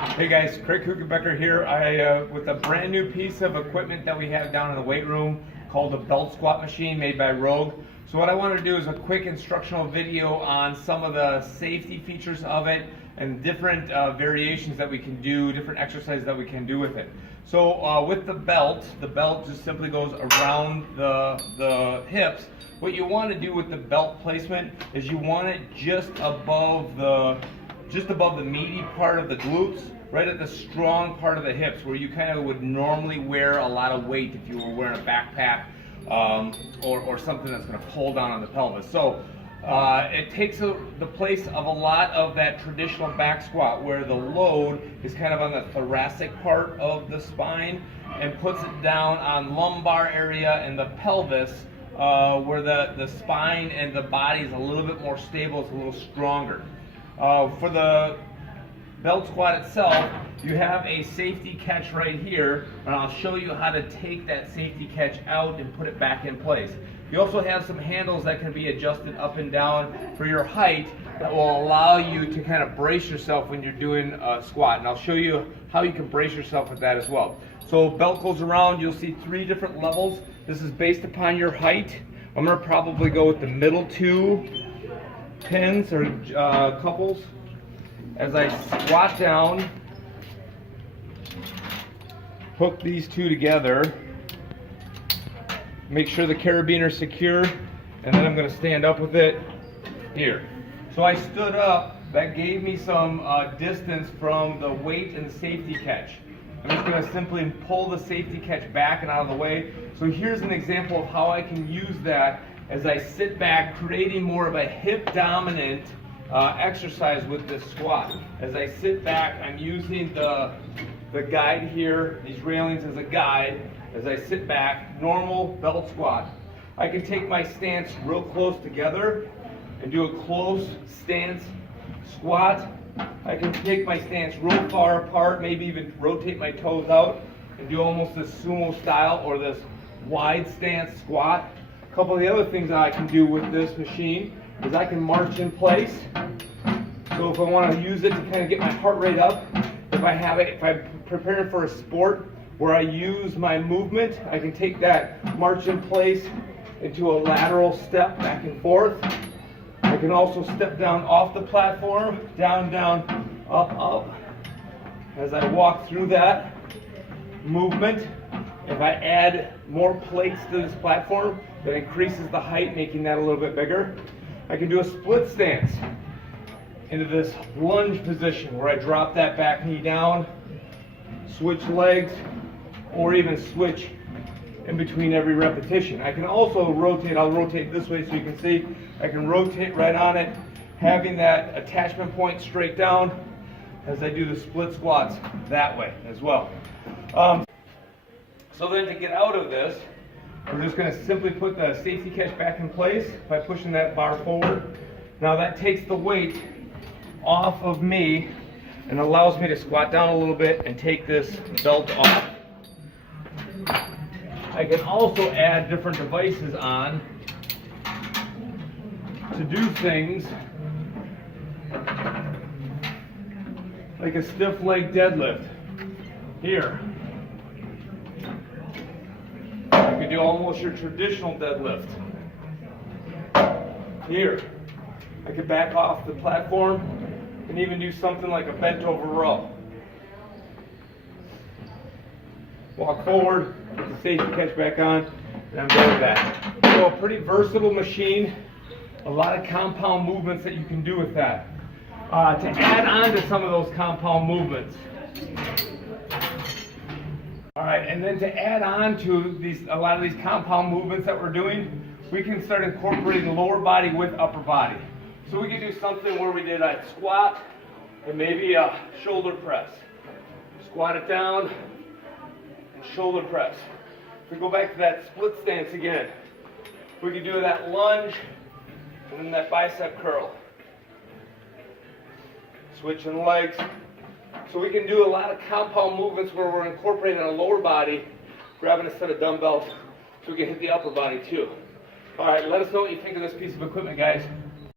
Hey guys, Craig Kuchenbecker here. With a brand new piece of equipment that we have down in the weight room called a belt squat machine made by Rogue. So what I want to do is a quick instructional video on some of the safety features of it and different variations that we can do, different exercises that we can do with it. So with the belt just simply goes around the hips. What you want to do with the belt placement is you want it just above the meaty part of the glutes, right at the strong part of the hips, where you kind of would normally wear a lot of weight if you were wearing a backpack or something that's going to pull down on the pelvis. So it takes the place of a lot of that traditional back squat, where the load is kind of on the thoracic part of the spine, and puts it down on lumbar area and the pelvis, where the spine and the body is a little bit more stable, it's a little stronger. For the belt squat itself, you have a safety catch right here, and I'll show you how to take that safety catch out and put it back in place. You also have some handles that can be adjusted up and down for your height that will allow you to kind of brace yourself when you're doing a squat, and I'll show you how you can brace yourself with that as well. So belt goes around, you'll see 3 different levels. This is based upon your height. I'm going to probably go with the middle 2 pins or couples. As I squat down, hook these 2 together, make sure the carabiner is secure, and then I'm going to stand up with it here. So I stood up, that gave me some distance from the weight and the safety catch. I'm just going to simply pull the safety catch back and out of the way. So here's an example of how I can use that as I sit back, creating more of a hip dominant exercise with this squat. As I sit back, I'm using the guide here, these railings as a guide. As I sit back, normal belt squat. I can take my stance real close together and do a close stance squat. I can take my stance real far apart, maybe even rotate my toes out and do almost this sumo style or this wide stance squat. A couple of the other things that I can do with this machine is I can march in place. So if I want to use it to kind of get my heart rate up, if I'm preparing for a sport where I use my movement, I can take that march in place into a lateral step back and forth. I can also step down off the platform, down, down, up, up. As I walk through that movement, if I add more plates to this platform, that increases the height, making that a little bit bigger. I can do a split stance into this lunge position where I drop that back knee down, switch legs, or even switch in between every repetition. I can also rotate, I'll rotate this way so you can see. I can rotate right on it, having that attachment point straight down as I do the split squats that way as well. So then to get out of this, we're just going to simply put the safety catch back in place by pushing that bar forward. Now that takes the weight off of me and allows me to squat down a little bit and take this belt off. I can also add different devices on to do things like a stiff leg deadlift here. You can do almost your traditional deadlift here. I could back off the platform and even do something like a bent over row. Walk forward, put the safety catch back on, and I'm done with that. So a pretty versatile machine, a lot of compound movements that you can do with that. To add on to some of those compound movements. All right, and then to add on to a lot of these compound movements that we're doing, we can start incorporating lower body with upper body. So we can do something where we did a squat and maybe a shoulder press. Squat it down and shoulder press. If we go back to that split stance again, we can do that lunge and then that bicep curl. Switching legs. So we can do a lot of compound movements where we're incorporating a lower body, grabbing a set of dumbbells so we can hit the upper body too. All right, let us know what you think of this piece of equipment, guys.